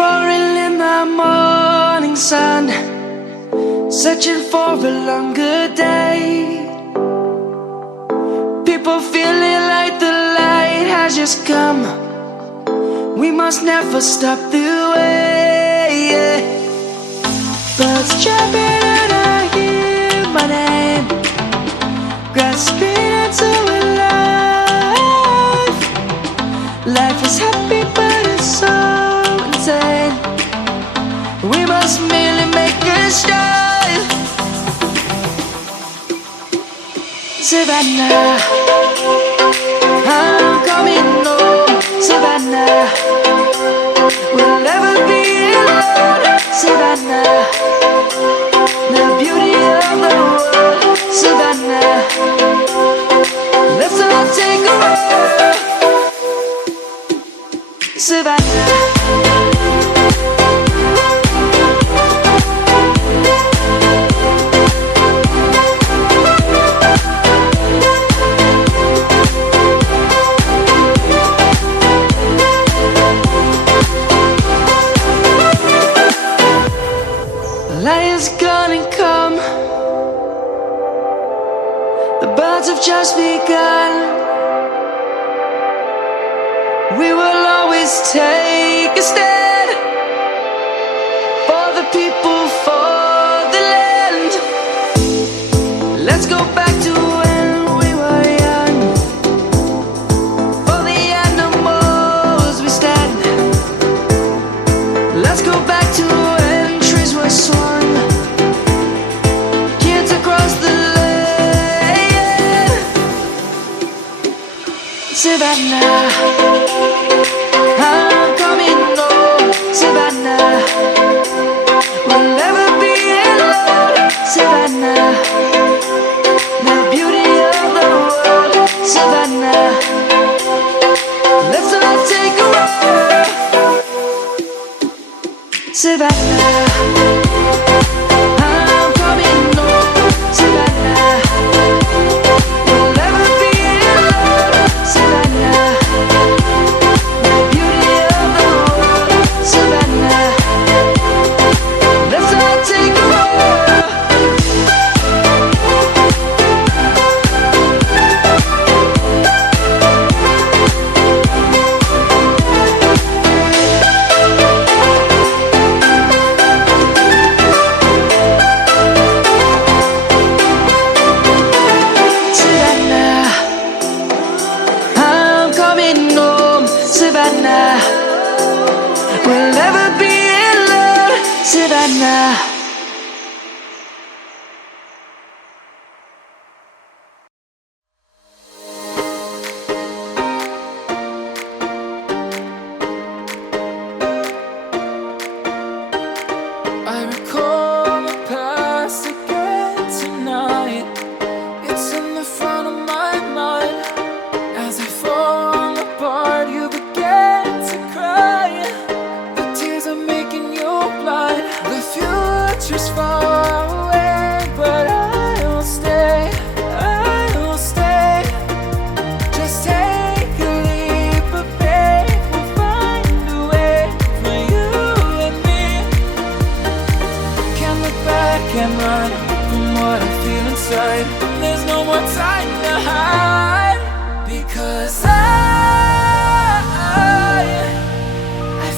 roaring in the morning sun, searching for a longer day. People feeling like the light has just come. We must never stop the way. Birds chirping and I hear my name, grasping into a life. Life is happy but it's so insane. We must merely make a start. Savannah, I'm coming home. Savannah, we'll never be alone. Savannah, the beauty of the world. Savannah, let's all take a walk. Savannah, light is gonna come. The birds have just begun. We will always take a stand for the people, for the land. Let's go back to when we were young. For the animals we stand. Let's go back to when trees were swung, kids across the land. Savannah, I'm coming home. Savannah, we'll never be alone. Savannah, the beauty of the world. Savannah, let's all take a walk. Savannah, I'm coming home. Savannah, we'll never be alone. Savannah, the beauty of the world. Savannah, let's all take a walk. Savannah, I'm coming home. Savannah, we'll never be alone. Savannah. I recall the past again tonight. It's in the front of my mind. As I fall apart, you begin to cry. The tears are making you blind. The future's far away, but I will stay. I will stay. Just take a leap of faith. We'll find a way for you and me. Can't look back and run from what I feel inside. There's no more time to hide, because I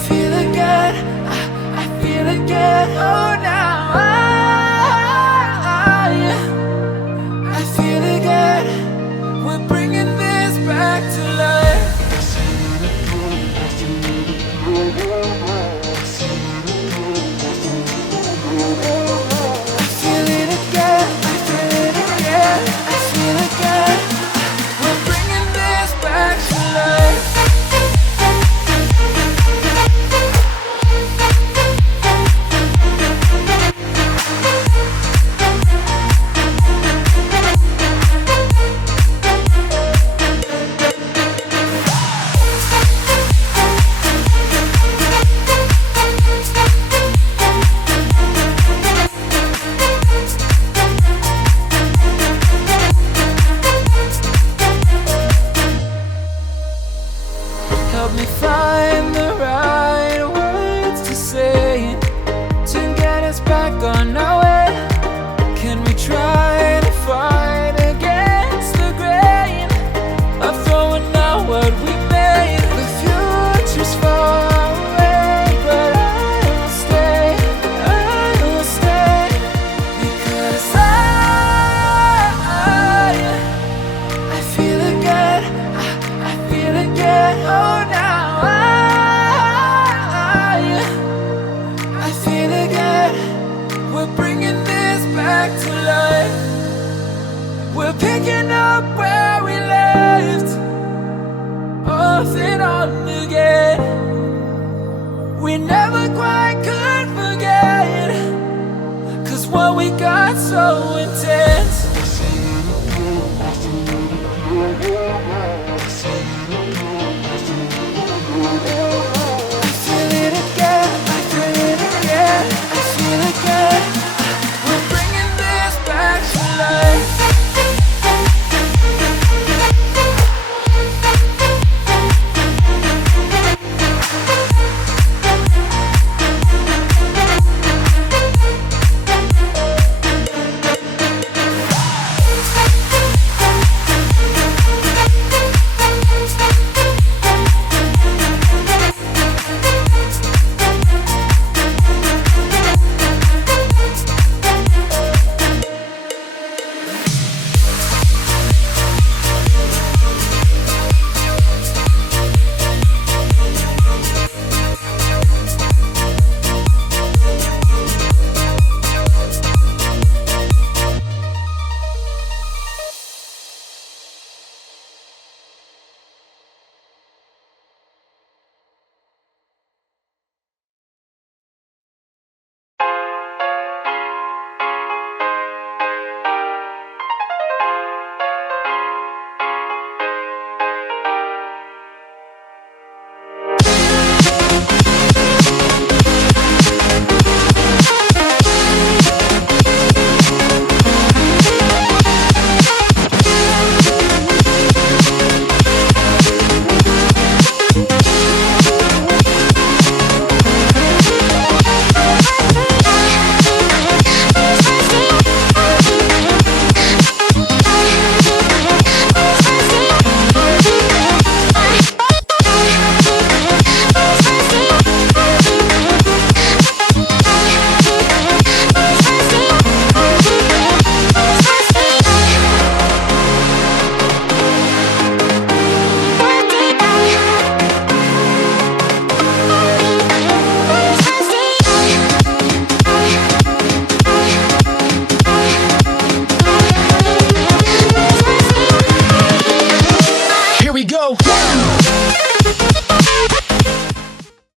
feel again. I feel again. Oh, now I feel again. We're bringing this back to life. I feel it again. I feel it again. I feel again. We're bringing this back off and on again. We never quite could forget, 'cause what we got so intense.